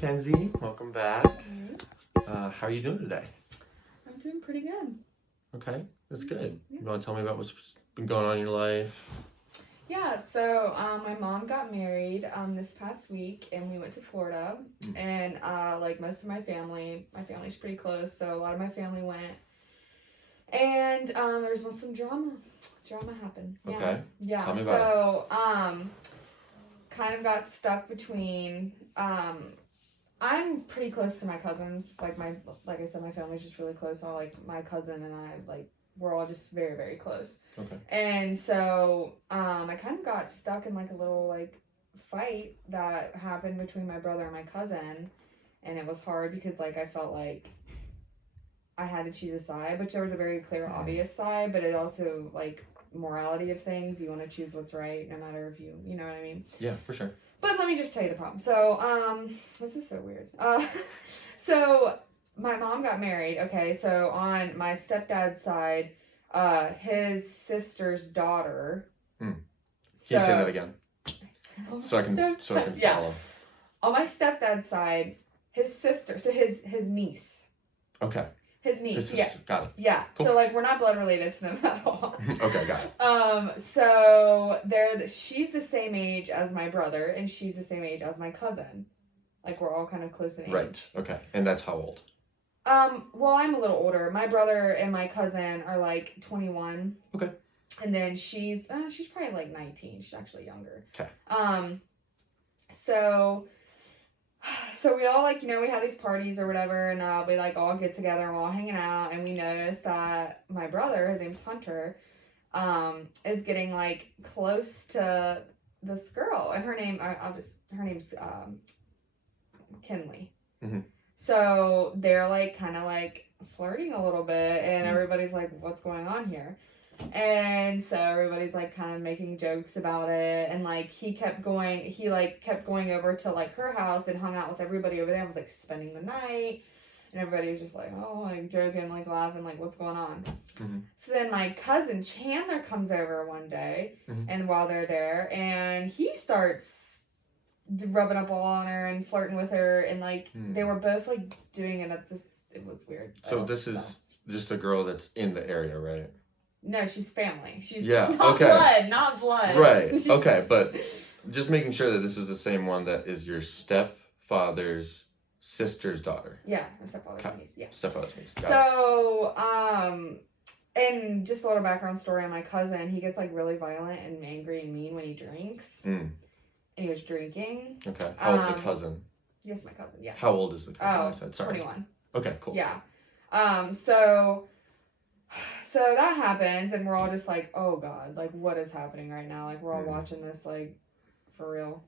Mackenzie. Welcome back. How are you doing today? I'm doing pretty good. Okay, that's good. Yeah. You want to tell me about what's been going on in your life? Yeah, so my mom got married this past week, and we went to Florida. And like most of my family's pretty close, so a lot of my family went. And there was some drama. Drama happened. Okay. Yeah. Tell me about it. Kind of got stuck between. I'm pretty close to my cousins. Like I said, my family's just really close. So like my cousin and I, we're all just very, very close. Okay. And so I kind of got stuck in like a little fight that happened between my brother and my cousin, and it was hard because like I felt like I had to choose a side, which there was a very clear, obvious side, but it also like morality of things. You want to choose what's right, no matter if you know what I mean. Yeah, for sure. But let me just tell you the problem. So, this is so weird. So my mom got married. Okay, so on my stepdad's side, his sister's daughter. Can you say that again? So I can follow. Yeah. On my stepdad's side, his sister, so his niece. Okay. His niece, His sister. yeah. Got it. Yeah. Cool. So we're not blood related to them at all. Okay, got it. So she's the same age as my brother, and she's the same age as my cousin. Like we're all kind of close in age. Right. Okay. And that's how old? Well, I'm a little older. My brother and my cousin are like 21. Okay. And then she's probably like 19. She's actually younger. Okay. So we all we have these parties or whatever, and we all get together and we're all hanging out, and we notice that my brother, his name's Hunter, is getting close to this girl, and her name's Kinley. Mm-hmm. So they're kind of flirting a little bit, and everybody's like, what's going on here? And so everybody's kind of making jokes about it, and he kept going over to her house and hung out with everybody over there and was spending the night, and everybody was just joking, laughing, what's going on? Mm-hmm. So then my cousin Chandler comes over one day, and while they're there, and he starts rubbing up all on her and flirting with her, and they were both doing it at this. It was weird. So this is just a girl that's in the area, right? No, she's family. She's not blood. Right. Okay, but just making sure that this is the same one that is your stepfather's sister's daughter. Yeah, my stepfather's niece. Yeah. Stepfather's niece. So, and just a little background story on my cousin. He gets really violent and angry and mean when he drinks. And he was drinking. Okay. How old's the cousin? Yes, my cousin. Yeah. How old is the cousin? Oh, 21. Okay, cool. Yeah. So that happens, and we're all just oh God, what is happening right now? We're all watching this, for real.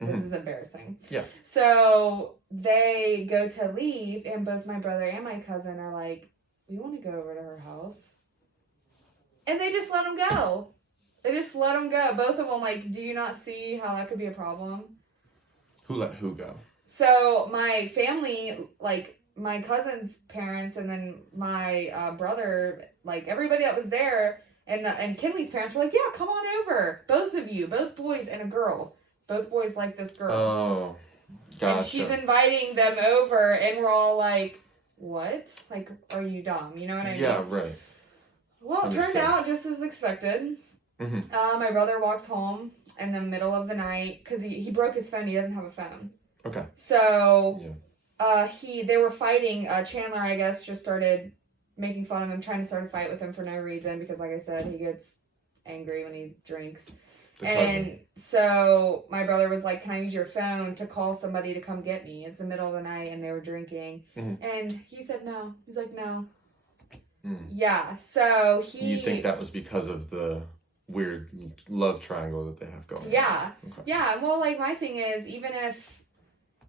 This is embarrassing. Yeah. So they go to leave, and both my brother and my cousin are we want to go over to her house. And they just let them go. Both of them, do you not see how that could be a problem? Who let who go? So my family, my cousin's parents, and then my brother, everybody that was there, and Kinley's parents were yeah, come on over. Both of you, both boys and a girl. Both boys like this girl. Oh, gotcha. And she's inviting them over, and we're all what? Are you dumb? You know what I mean? Yeah, right. Well, it turned out just as expected. My brother walks home in the middle of the night, because he broke his phone. He doesn't have a phone. Okay. So... Yeah. They were fighting. Chandler, I guess, just started making fun of him, trying to start a fight with him for no reason, because, like I said, he gets angry when he drinks. And so my brother was can I use your phone to call somebody to come get me? It's the middle of the night, and they were drinking. And he said no. He's no. Yeah, so he... You think that was because of the weird love triangle that they have going? Yeah. Okay. Yeah, well, my thing is, even if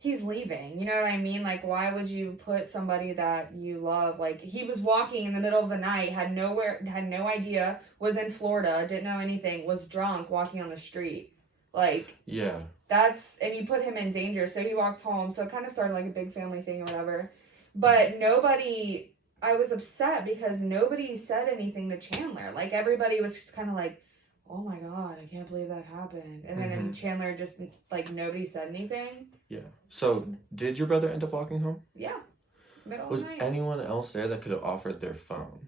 he's leaving, you know what I mean? Why would you put somebody that you love? He was walking in the middle of the night, had no idea, was in Florida, didn't know anything, was drunk, walking on the street. Yeah. And you put him in danger, so he walks home. So it kind of started a big family thing or whatever. But I was upset because nobody said anything to Chandler. Everybody was just kind of oh my god, I can't believe that happened. And then Mm-hmm. Chandler just, like, nobody said anything. Yeah. So, did your brother end up walking home? Yeah. Middle Was of the night. anyone else there that could have offered their phone?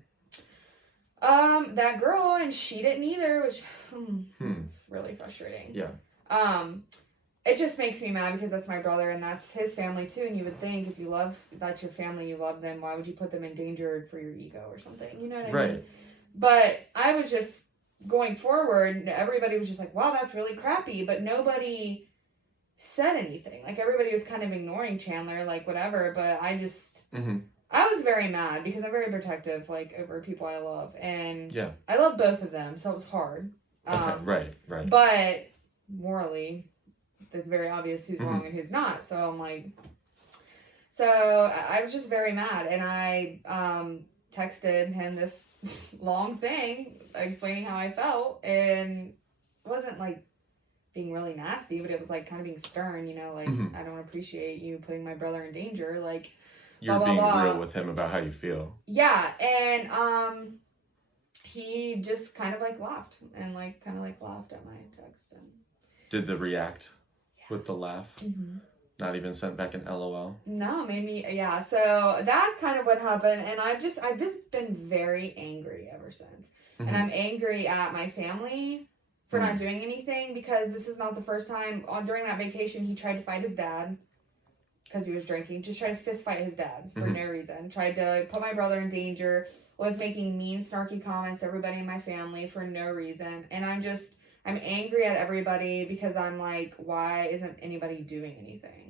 That girl, and she didn't either, which, it's really frustrating. Yeah. It just makes me mad because that's my brother and that's his family too. And you would think if you love, that's your family, you love them, why would you put them in danger for your ego or something? You know what I mean? Right. But I was just going forward, everybody was just like, wow, that's really crappy. But nobody said anything. Like, everybody was kind of ignoring Chandler, like, whatever. But I just, I was very mad because I'm very protective, like, over people I love. And Yeah. I love both of them, so it was hard. Okay. Right. But morally, it's very obvious who's wrong and who's not. So I'm like, so I was just very mad, and I texted him this long thing explaining how I felt, and it wasn't like being really nasty, but it was like kind of being stern, you know, like, I don't appreciate you putting my brother in danger, like, you're blah, being blah, blah. real with him about how you feel. Yeah, and he just kind of like laughed and like kind of like laughed at my text. And Did the react with the laugh? Not even sent back an LOL? No, made me, yeah. So that's kind of what happened, and I've just been very angry ever since. And I'm angry at my family for not doing anything, because this is not the first time. During that vacation, he tried to fight his dad because he was drinking. Just tried to fist fight his dad for no reason. Tried to put my brother in danger. Was making mean, snarky comments to everybody in my family for no reason. And I'm angry at everybody because I'm like, why isn't anybody doing anything?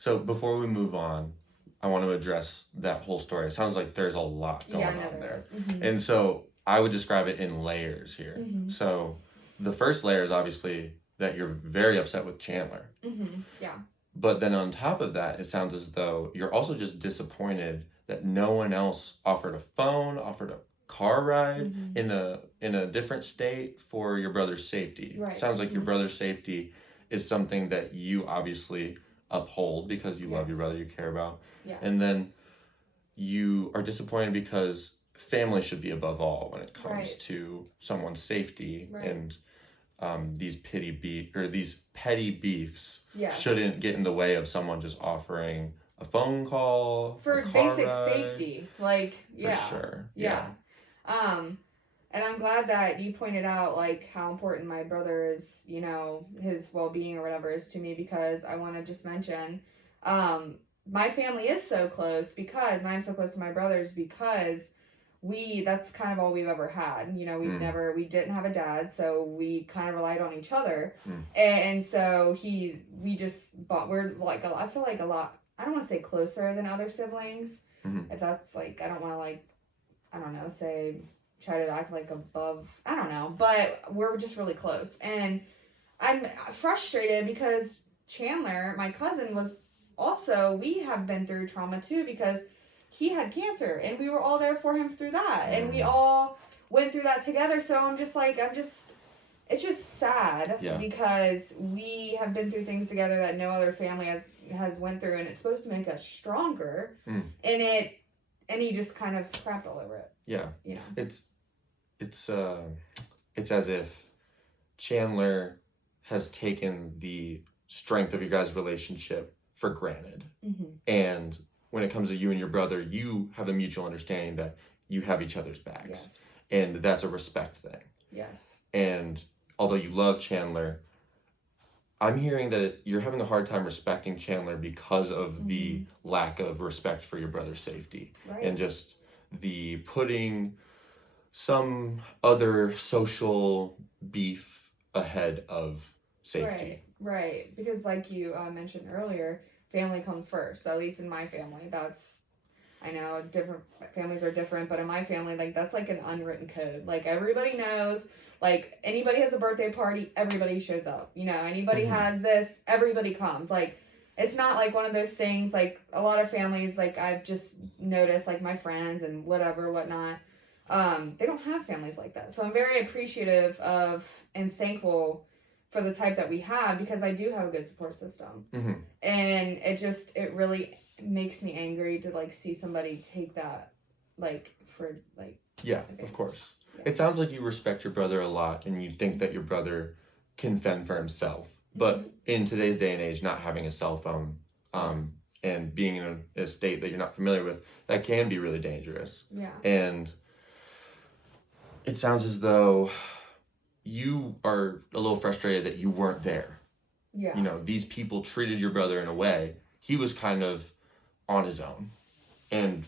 So before we move on, I want to address that whole story. It sounds like there's a lot going on there. And so I would describe it in layers here. So the first layer is obviously that you're very upset with Chandler. Yeah. But then on top of that, it sounds as though you're also just disappointed that no one else offered a phone, offered a car ride in a different state for your brother's safety. Right. Sounds like your brother's safety is something that you obviously uphold because you love your brother, you care about. Yeah. And then you are disappointed because family should be above all when it comes to someone's safety. And these petty beefs shouldn't get in the way of someone just offering a phone call for a car basic ride. Safety. Like, For sure. Yeah. And I'm glad that you pointed out, like, how important my brother is, you know, his well-being or whatever is to me, because I want to just mention, my family is so close because, and I'm so close to my brothers because that's kind of all we've ever had. You know, we didn't have a dad, so we kind of relied on each other. And so we're like, I feel like a lot, I don't want to say closer than other siblings. If that's like, I don't want to like, I don't know, try to act like above, I don't know, but we're just really close. And I'm frustrated because Chandler, my cousin, we have been through trauma too, because he had cancer and we were all there for him through that. And we all went through that together. So I'm just like, it's just sad because we have been through things together that no other family has went through, and it's supposed to make us stronger. And he just kind of crapped all over it. Yeah. You know. It's as if Chandler has taken the strength of your guys' relationship for granted. And when it comes to you and your brother, you have a mutual understanding that you have each other's backs. Yes. And that's a respect thing. Yes. And although you love Chandler, I'm hearing that you're having a hard time respecting Chandler because of the lack of respect for your brother's safety. Right. And just the putting some other social beef ahead of safety. Right. Because like you mentioned earlier, family comes first. So at least in my family, I know different families are different, but in my family, like, that's like an unwritten code. Like, everybody knows, like, anybody has a birthday party, everybody shows up. You know, anybody has this, everybody comes. Like, it's not like one of those things, like, a lot of families, like, I've just noticed, like, my friends and whatnot, they don't have families like that. So I'm very appreciative of and thankful for the type that we have, because I do have a good support system. And it really makes me angry to, like, see somebody take that, like, for, like... Yeah, of course. It sounds like you respect your brother a lot and you think that your brother can fend for himself. But in today's day and age, not having a cell phone and being in a state that you're not familiar with, that can be really dangerous. Yeah. And it sounds as though you are a little frustrated that you weren't there. Yeah. You know, these people treated your brother in a way, he was kind of on his own. And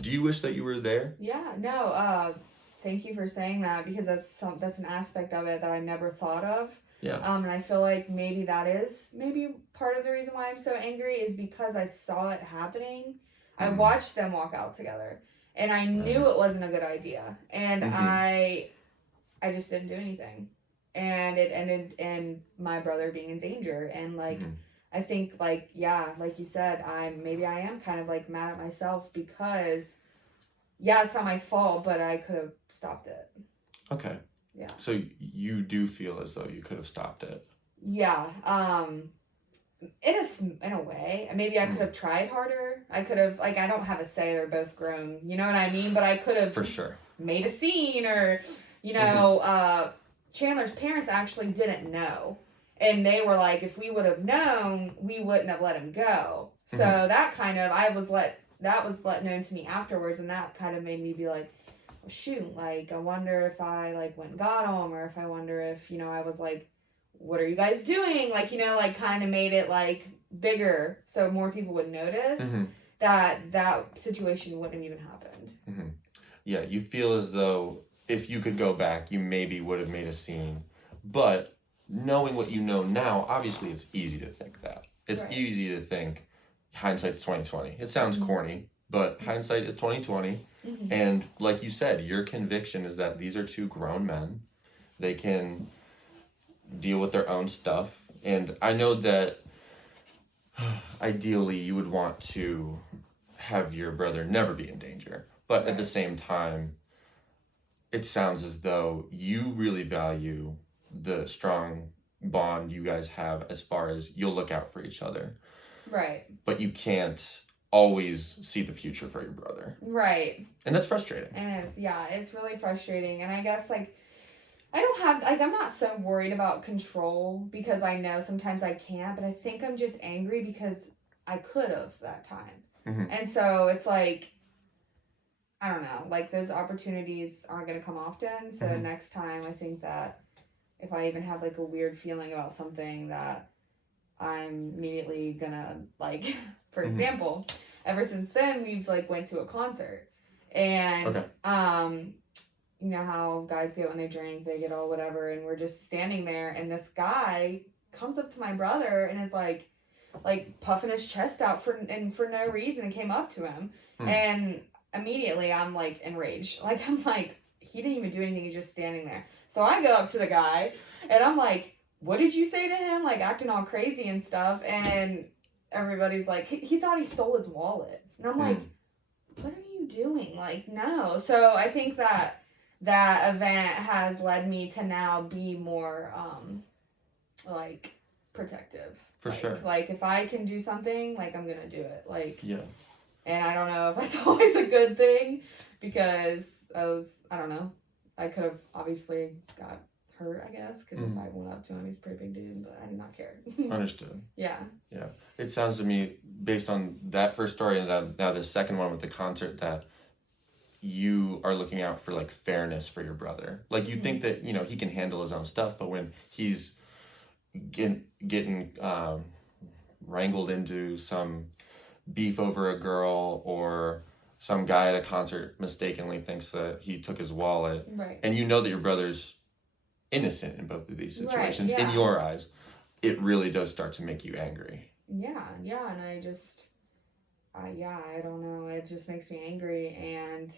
do you wish that you were there? Yeah, no, thank you for saying that, because that's an aspect of it that I never thought of. Yeah. And I feel like maybe that is maybe part of the reason why I'm so angry, is because I saw it happening. I watched them walk out together, and I knew it wasn't a good idea, and I just didn't do anything, and it ended in my brother being in danger. And like I think, like, yeah, like you said, I am kind of like mad at myself, because yeah, it's not my fault, but I could have stopped it. Okay. Yeah. So you do feel as though you could have stopped it. Yeah. In a way, maybe I could have tried harder. I could have, like, I don't have a say. They're both grown. You know what I mean? But I could have for sure made a scene, or, you know, Chandler's parents actually didn't know. And they were like, if we would have known, we wouldn't have let him go. So that kind of, that was let known to me afterwards. And that kind of made me be like, well, shoot, like, I wonder if I, like, went and got him, or if I wonder if, you know, I was like, what are you guys doing? Like, you know, like, kind of made it, like, bigger so more people would notice that situation wouldn't have even happened. Yeah, you feel as though if you could go back, you maybe would have made a scene. But knowing what you know now, obviously it's easy to think that. It's easy to think hindsight's 20/20. It sounds corny, but hindsight is 20/20. And like you said, your conviction is that these are two grown men. They can deal with their own stuff. And I know that ideally you would want to have your brother never be in danger. But at the same time, it sounds as though you really value the strong bond you guys have, as far as you'll look out for each other. Right. But you can't always see the future for your brother. Right. And that's frustrating. And it's really frustrating. And I guess, like, I don't have, like, I'm not so worried about control, because I know sometimes I can't, but I think I'm just angry because I could have that time. And so it's like, I don't know, like, those opportunities aren't going to come often. So next time, I think that if I even have, like, a weird feeling about something, that I'm immediately gonna, like, for example, ever since then, we've, like, went to a concert. And, you know how guys get when they drink, they get all whatever, and we're just standing there, and this guy comes up to my brother and is, like puffing his chest out for no reason, and came up to him. And immediately I'm, like, enraged. Like, I'm like, he didn't even do anything, he's just standing there. So I go up to the guy, and I'm like, what did you say to him? Like, acting all crazy and stuff. And everybody's like, he thought he stole his wallet. And I'm like, what are you doing? Like, no. So I think that event has led me to now be more, like, protective. For sure. Like, if I can do something, like, I'm gonna do it. Like, yeah. And I don't know if that's always a good thing, because I don't know, I could have obviously got hurt, I guess, because if I went up to him, he's a pretty big dude, but I did not care. Understood. Yeah. It sounds to me, based on that first story and now the second one with the concert, that you are looking out for, like, fairness for your brother. Like, you think that, you know, he can handle his own stuff, but when he's getting wrangled into some beef over a girl, or some guy at a concert mistakenly thinks that he took his wallet, and you know that your brother's innocent in both of these situations, in your eyes, it really does start to make you angry. And I just, I don't know, it just makes me angry, and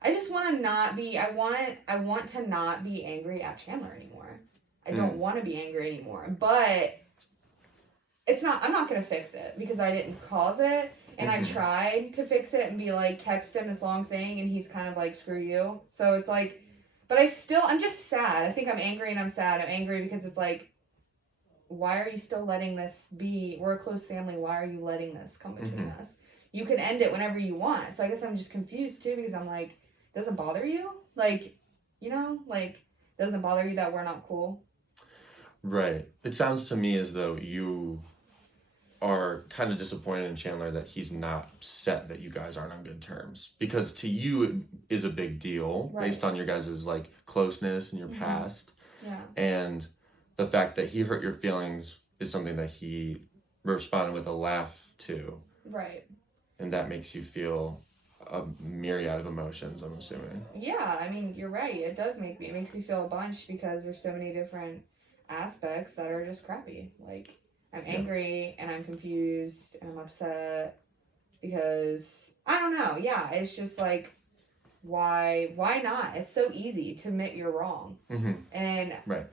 I just want to not be, I want to not be angry at Chandler anymore. I don't want to be angry anymore, but I'm not going to fix it, because I didn't cause it, and I tried to fix it and be like, text him this long thing, and he's kind of like, screw you. So it's like, but I'm just sad. I think I'm angry and I'm sad. I'm angry because it's like, why are you still letting this be? We're a close family. Why are you letting this come between us? You can end it whenever you want. So I guess I'm just confused too, because I'm like, does it bother you? Like, you know, like, it doesn't bother you that we're not cool. Right. It sounds to me as though you are kind of disappointed in Chandler that he's not upset that you guys aren't on good terms, because to you it is a big deal based on your guys' like closeness and your past. Yeah. And the fact that he hurt your feelings is something that he responded with a laugh to. Right. And that makes you feel a myriad of emotions, I'm assuming. Yeah, I mean, you're right. It makes me feel a bunch because there's so many different aspects that are just crappy. Like, I'm angry and I'm confused and I'm upset because I don't know. Yeah, it's just like, why not? It's so easy to admit you're wrong. Mm-hmm. And right.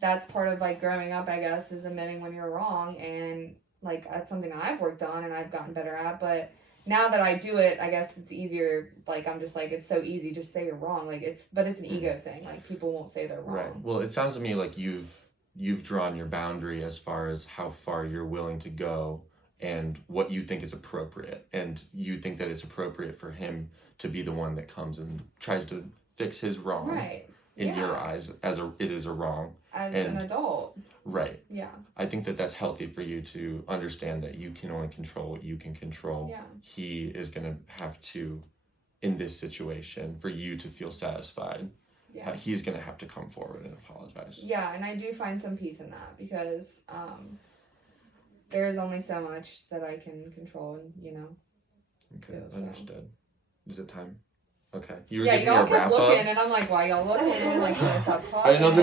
That's part of like growing up, I guess, is admitting when you're wrong, and like that's something I've worked on and I've gotten better at. But now that I do it, I guess it's easier. Like, I'm just like, it's so easy, just say you're wrong. Like, but it's an ego thing. Like, people won't say they're wrong. Right. Well, it sounds to me like you've drawn your boundary as far as how far you're willing to go and what you think is appropriate, and you think that it's appropriate for him to be the one that comes and tries to fix his wrong. Right. In your eyes, it is a wrong. As an adult. Right. Yeah. I think that that's healthy for you to understand that you can only control what you can control. Yeah. He is going to have to, in this situation, for you to feel satisfied, he's going to have to come forward and apologize. Yeah, and I do find some peace in that because there is only so much that I can control, and Okay, so. Understood. Is it time? Okay. Y'all kept looking, and I'm like, why y'all looking? Like, should I stop talking? I know this